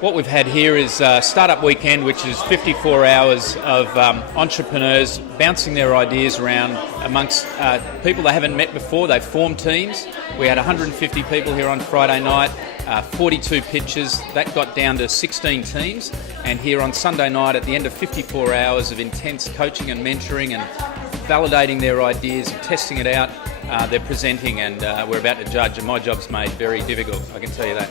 What we've had here is Startup Weekend, which is 54 hours of entrepreneurs bouncing their ideas around amongst people they haven't met before. They've formed teams. We had 150 people here on Friday night, 42 pitches. That got down to 16 teams. And here on Sunday night, at the end of 54 hours of intense coaching and mentoring and validating their ideas and testing it out, they're presenting, and we're about to judge. And my job's made very difficult, I can tell you that.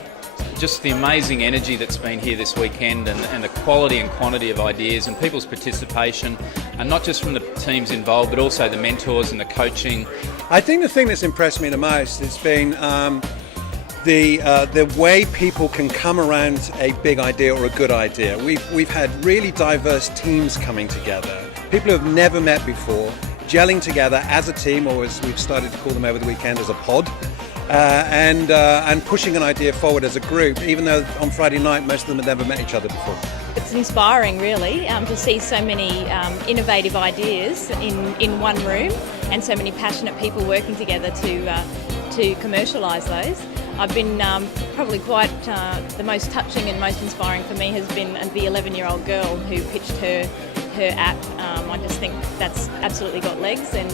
Just the amazing energy that's been here this weekend, and the quality and quantity of ideas and people's participation, and not just from the teams involved but also the mentors and the coaching. I think the thing that's impressed me the most has been the way people can come around a big idea or a good idea. We've had really diverse teams coming together, people who have never met before, gelling together as a team, or as we've started to call them over the weekend, as a pod. And pushing an idea forward as a group, even though on Friday night most of them had never met each other before. It's inspiring, really, to see so many innovative ideas in one room, and so many passionate people working together to commercialise those. I've been probably quite the most touching and most inspiring for me has been the 11-year-old girl who pitched her app. I just think that's absolutely got legs, and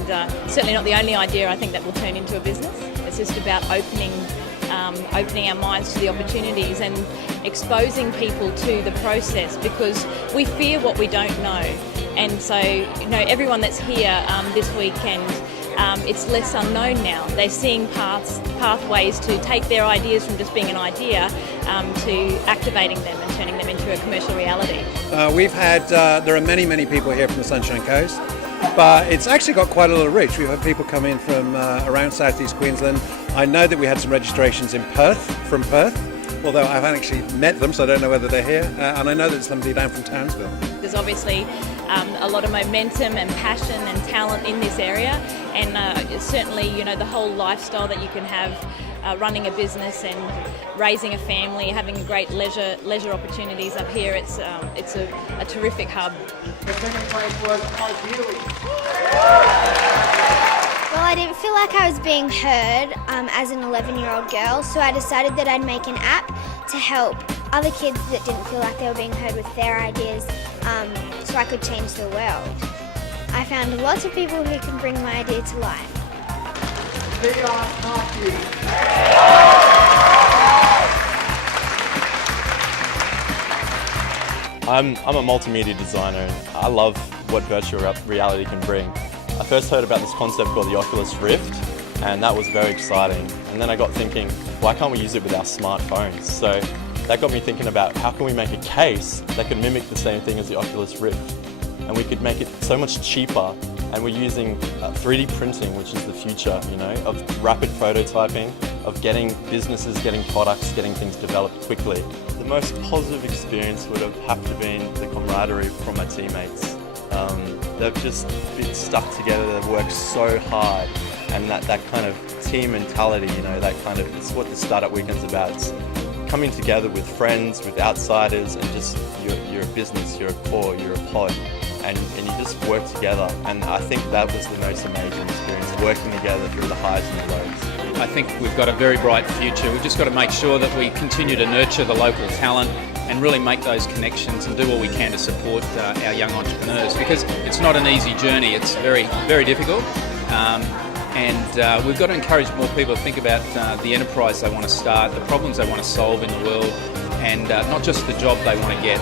certainly not the only idea I think that will turn into a business. It's just about opening our minds to the opportunities and exposing people to the process, because we fear what we don't know. And so, everyone that's here this weekend, it's less unknown now. They're seeing pathways to take their ideas from just being an idea to activating them and turning them into a commercial reality. There are many people here from the Sunshine Coast, but it's actually got quite a lot of reach. We've had people come in from around southeast Queensland. I know that we had some registrations from Perth, although I haven't actually met them, so I don't know whether they're here. And I know that there's somebody down from Townsville. There's obviously a lot of momentum and passion and talent in this area, and certainly, the whole lifestyle that you can have running a business and raising a family, having great leisure opportunities up here. It's a terrific hub. The second place was ideally. Well, I didn't feel like I was being heard as an 11-year-old girl, so I decided that I'd make an app to help other kids that didn't feel like they were being heard with their ideas, so I could change the world. I found lots of people who can bring my idea to life. I'm a multimedia designer, and I love what virtual reality can bring. I first heard about this concept called the Oculus Rift, and that was very exciting. And then I got thinking, why can't we use it with our smartphones? So that got me thinking about how can we make a case that can mimic the same thing as the Oculus Rift, and we could make it so much cheaper. And we're using 3D printing, which is the future, of rapid prototyping, of getting businesses, getting products, getting things developed quickly. The most positive experience would have to been the camaraderie from my teammates. They've just been stuck together, they've worked so hard, and that kind of team mentality, it's what the Startup Weekend's about. It's coming together with friends, with outsiders, and just you're a business, you're a core, you're a pod. And you just work together, and I think that was the most amazing experience, working together through the highs and the lows. I think we've got a very bright future. We've just got to make sure that we continue to nurture the local talent and really make those connections and do what we can to support our young entrepreneurs, because it's not an easy journey. It's very, very difficult. And we've got to encourage more people to think about the enterprise they want to start, the problems they want to solve in the world, and not just the job they want to get.